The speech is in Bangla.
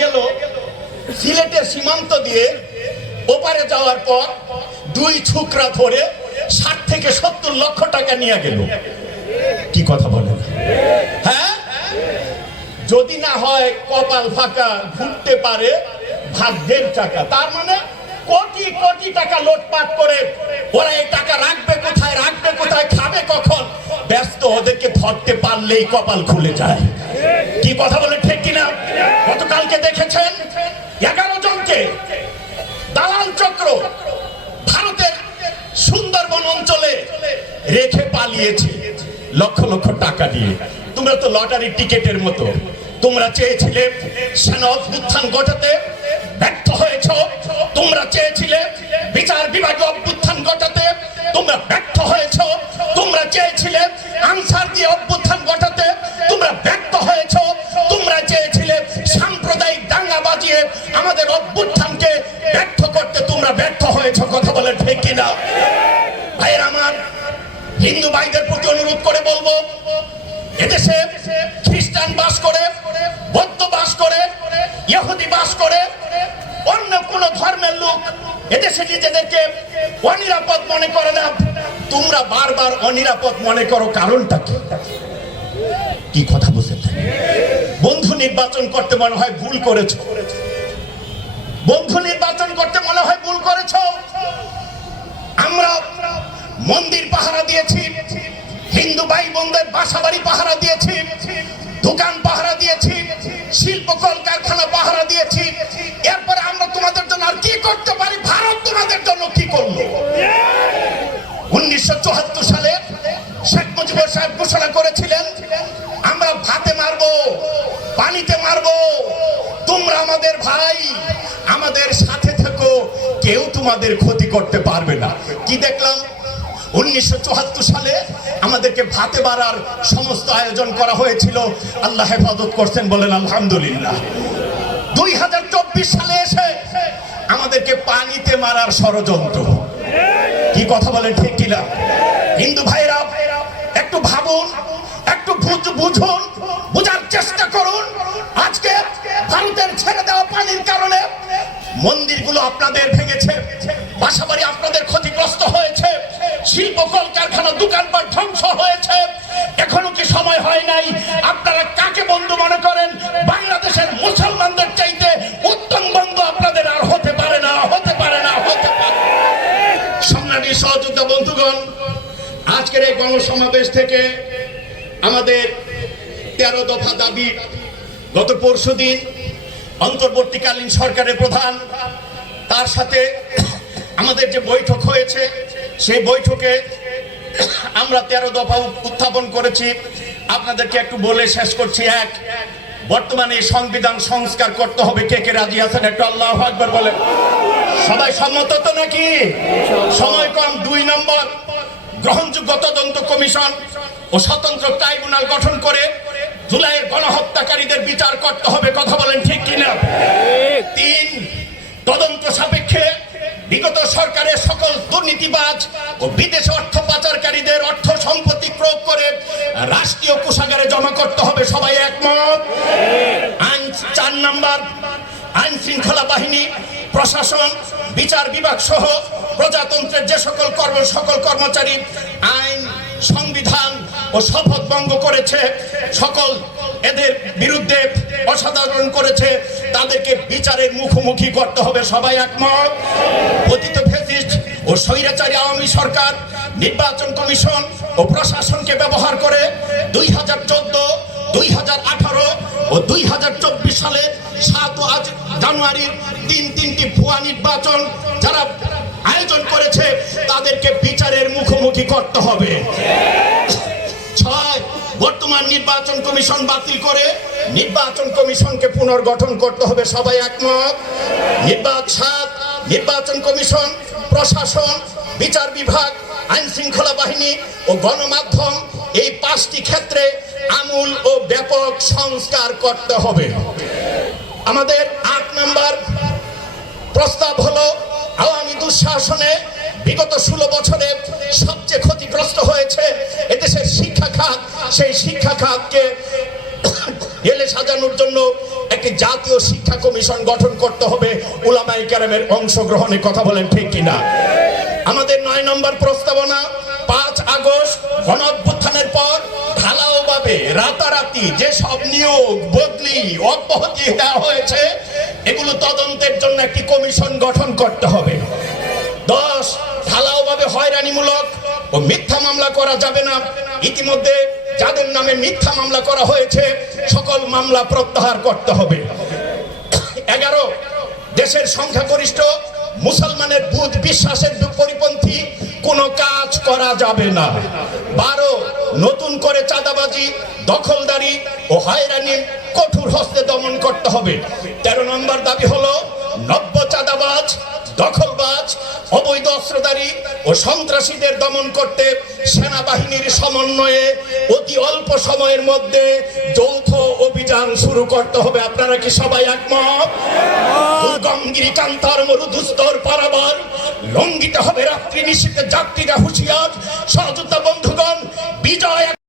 গেল সিলেটের সীমান্ত দিয়ে। ওপারে যাওয়ার পর দুই ছুকরা ধরে ষাট থেকে সত্তর লক্ষ টাকা নিয়ে গেল। কি কথা বলেন? হ্যাঁ? যদি না হয় কপাল ফাঁকা, ঘুরতে পারে ভাগ্যের টাকা তার মানে কোটি কোটি টাকা লোটপাট করে ওরা এই টাকা রাখবে কোথায় রাখবে কোথায়, খাবে কখন? ব্যস্ত ওদেরকে ধরতে পারলেই কপাল খুলে যায়। কি কথা বলে ঠিক কিনা? গতকালকে দেখেছেন এগারো জনকে দালাল চক্র ভারতের সুন্দরবন অঞ্চলে রেখে পালিয়েছে, লক্ষ লক্ষ টাকা দিয়ে। তোমরা তো লটারি টিকেটের মতো। তোমরা চেয়েছিলে সেনা অভ্যুত্থান ঘটাতে ব্যর্থ হয়েছ। তোমরা চেয়েছিলে বিচার বিভাগে অভ্যুত্থান ঘটাতে তোমরা ব্যর্থ হয়েছ। তোমরা চেয়েছিলে আনসার দিয়ে অভ্যুত্থান ঘটাতে তোমরা ব্যর্থ হয়েছ। তোমরা চেয়েছিলে সাম্প্রদায়িক দাঙ্গা বাজিয়ে আমাদের অভ্যুত্থানকে ব্যর্থ করতে তোমরা ব্যর্থ হয়েছ। কথা বলে ঠিক কিনা? ভাইয়ের আমার হিন্দু ভাইদের প্রতি অনুরোধ করে বলব, এদেশে খ্রিস্টান বাস করে, বৌদ্ধ বাস করে, ইহুদি বাস করে, অন্য কোন ধর্মের লোক এদেশে নিজেদেরকে অনিরাপদ মনে করে না। তোমরা বারবার অনিরাপদ মনে করো, কারণটা কি? কি কথা বুঝতে বন্ধু নির্বাচন করতে মনে হয় ভুল করেছ। বন্ধু নির্বাচন করতে মনে হয় ভুল করেছ। আমরা মন্দির পাহারা দিয়েছি, হিন্দু ভাই বোনদের বাসা বাড়ি পাহারা দিয়েছি দোকান পাহারা দিয়েছি, শিল্প কলকারখানা পাহারা দিয়েছি। এরপরে আমরা তোমাদের জন্য আর কি করতে পারি? ভারত তোমাদের জন্য কি করল উনিশশো চুয়াত্তর সালে শেখ মুজিবুর সাহেব ঘোষণা করেছিলেন, আমরা ভাতে মারবো, পানিতে মারবো। তোমরা আমাদের ভাই, আমাদের সাথে থেকো, কেউ তোমাদের ক্ষতি করতে পারবে না। কি দেখলাম? উনিশশো চুয়াত্তর সালে আমাদেরকে ভাতে মারার সমস্ত আয়োজন করা হয়েছিল। আল্লাহ হেফাজত করছেন বলেন, আলহামদুলিল্লাহ। দুই হাজার চব্বিশ সালে এসে আমাদেরকে পানিতে মারার ষড়যন্ত্র। কি কথা বলেন, ঠিক কিনা? হিন্দু ভাইরা একটু ভাবুন, একটু বুঝুন, বোঝার চেষ্টা করুন। আজকে ভারতের ছেড়ে দেওয়া পানির কারণে মন্দিরগুলো আপনাদের ভেঙেছে, বাসাবাড়ি আপনাদের শিল্প কলকারখানা দোকানপাট ধ্বংস হয়েছে। এখনও কি সময় হয় নাই? আপনারা কাকে বন্ধু মনে করেন? বাংলাদেশের মুসলমানদের চাইতে উত্তম বন্ধু আপনাদের আর হতে পারে না, হতে পারে না, হতে পারে। সংগ্রামী সহযোদ্ধা বন্ধুগণ, আজকের এই গণসমাবেশ থেকে আমাদের তেরো দফা দাবি গত পরশু দিন অন্তর্বর্তীকালীন সরকারের প্রধান, তার সাথে আমাদের যে বৈঠক হয়েছে, সেই বৈঠকে আমরা তেরো দফা উত্থাপন করেছি। আপনাদেরকে একটু বলে শেষ করছি, এক, বর্তমানে সংবিধান সংস্কার করতে হবে। কে কে রাজি আছেন একটু আল্লাহ আকবর বলেন। সবাই সম্মত তো নাকি? সময় কম, দুই নম্বর, গ্রহণযোগ্য তদন্ত কমিশন ও স্বতন্ত্র ট্রাইব্যুনাল গঠন করে জুলাইয়ের গণহত্যাকারীদের বিচার করতে হবে। কথা বলেন ঠিক কিনা তিন তদন্ত সাপেক্ষে বিগত সরকারের সকল দুর্নীতিবাজ ও বিদেশ অর্থ পাচারকারীদের অর্থ সম্পত্তি প্রয়োগ করে রাষ্ট্রীয় কোষাগারে জমা করতে হবে। সবাই একমত? আইন চার নাম্বার, আইন শৃঙ্খলা বাহিনী, প্রশাসন, বিচার বিভাগ সহ প্রজাতন্ত্রের যে সকল কর্ম, সকল কর্মচারী আইন, সংবিধান ও শপথ ভঙ্গ করেছে, সকল এদের বিরুদ্ধে অসাধারণ করেছে, তাদেরকে বিচারের মুখোমুখি করতে হবে। সবাই একমত? পতিত ফেসিস্ট ও স্বৈরাচারী আওয়ামী সরকার, নির্বাচন কমিশন ও প্রশাসনকে ব্যবহার করে দুই হাজার চোদ্দ, দুই হাজার আঠারো ও দুই হাজার চব্বিশ সালে সাত আজ জানুয়ারির তিন তিনটি ভুয়া নির্বাচন যারা আয়োজন করেছে, তাদেরকে বিচারের মুখোমুখি করতে হবে। ছয়, বর্তমান নির্বাচন কমিশন বাতিল করে নির্বাচন কমিশনকে পুনর্গঠন করতে হবে। সবাই একমত? নির্বাচন সাত নির্বাচন কমিশন, প্রশাসন, বিচার বিভাগ, আইন শৃঙ্খলা বাহিনী ও গণমাধ্যম এই পাঁচটি ক্ষেত্রে আমূল ও ব্যাপক সংস্কার করতে হবে। আমাদের আট নম্বর প্রস্তাব হলো, আওয়ামী দুঃশাসনে বিগত ষোলো বছরে সবচেয়ে ক্ষতিগ্রস্ত হয়েছে এদেশের শিক্ষা খাত সেই শিক্ষা খাতকে এলে সাজানোর জন্য একটি জাতীয় শিক্ষা কমিশন গঠন করতে হবে। উলামাই কেরামের অংশগ্রহণে কথা বলেন ঠিক কিনা? আমাদের নয় নম্বর প্রস্তাবনা, পাঁচ আগস্ট গণ অভ্যুত্থানের পর ঢালাওভাবে রাতারাতি যে সব নিয়োগ, বদলি, অব্যাহতি দেওয়া হয়েছে, এগুলো তদন্তের জন্য একটি কমিশন গঠন করতে হবে। দশ, ঢালাওভাবে হয়রানিমূলক ও মিথ্যা মামলা করা যাবে না। ইতিমধ্যে যাদের নামে মিথ্যা মামলা করা হয়েছে, সকল মামলা প্রত্যাহার করতে হবে। এগারো, দেশের সংখ্যাগরিষ্ঠ মুসলমানের বুধ বিশ্বাসের পরিপন্থী কোনো কাজ করা যাবে না। বারো, নতুন করে চাঁদাবাজি, দখলদারি ও হয়রানি কঠোর হস্তে দমন করতে হবে। তেরো নম্বর দাবি হলো, নব্য চাঁদাবাজ, দখলবাজ, অবৈধ অস্ত্রধারী ও সন্ত্রাসীদের দমন করতে সেনাবাহিনীর সমন্বয়ে অতি অল্প সময়ের মধ্যে যৌথ অভিযান শুরু করতে হবে। আপনারা কি সবাই একমত? কান্তার মরুদুস্তর পারাবার লঙ্ঘিত হবে রাত্রি নিশীতে যাত্রীরা হুঁশিয়ার। সহযোদ্ধা বন্ধুগণ, বিজয়